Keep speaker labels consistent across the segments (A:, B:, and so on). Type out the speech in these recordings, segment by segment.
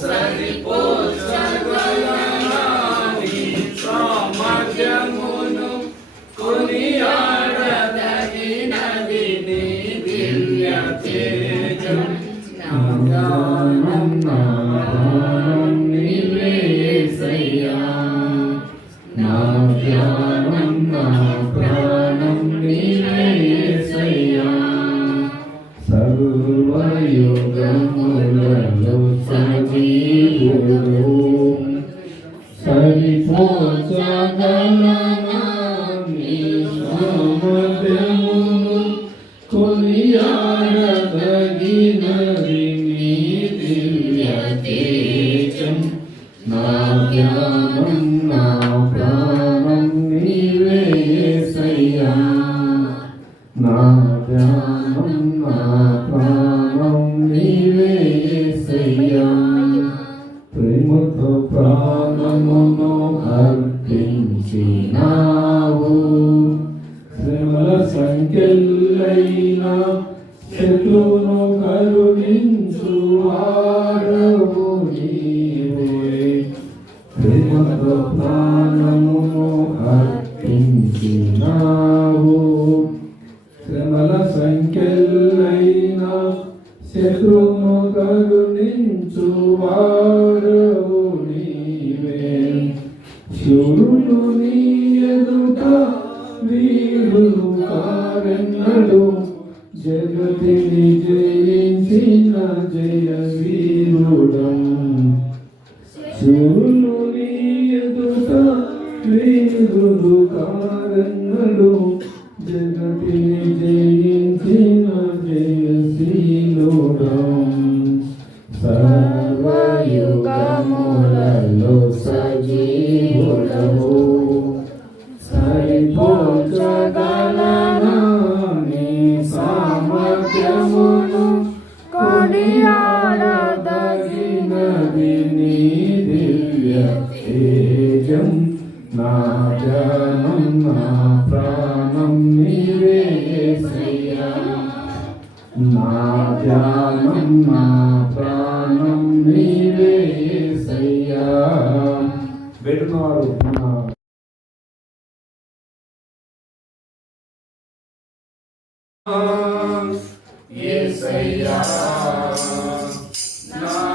A: sangue por యేసయ్యా. నా జ్ఞానం నా ప్రాణం నీవే యేసయ్యా. ప్రేమతో ప్రాణమును అర్పించినావు శ్రమల సంఖ్యలైన శత్రువును కరుణించు జగతిని జయించిన జయ వీరుడం శూరులు ఎదుట వీరులు కారెన్నడు జగతిని జయించిన జయశీలుడం నా జనం నా ప్రాణం నీవే యేసయ్యా. నా ధ్యానం నా ప్రాణం నీవే యేసయ్యా. పెట్టుకున్నవారు మన యేసయ్యా నా ఆత్మీయ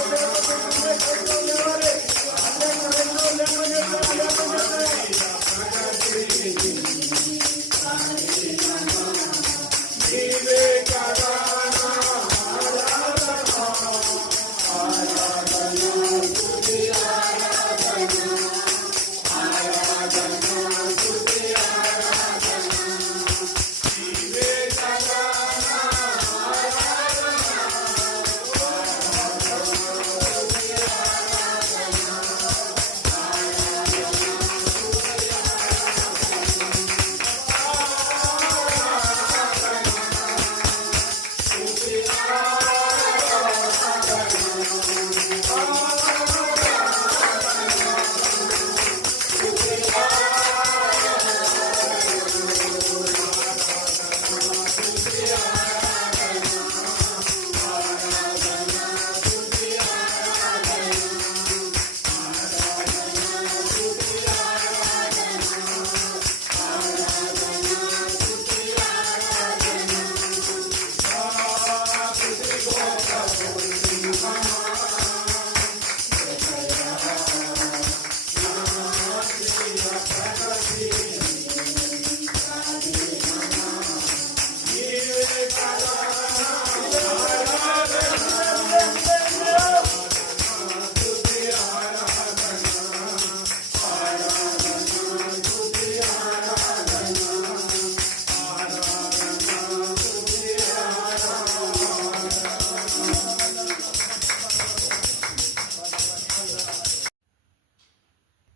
A: Thank you.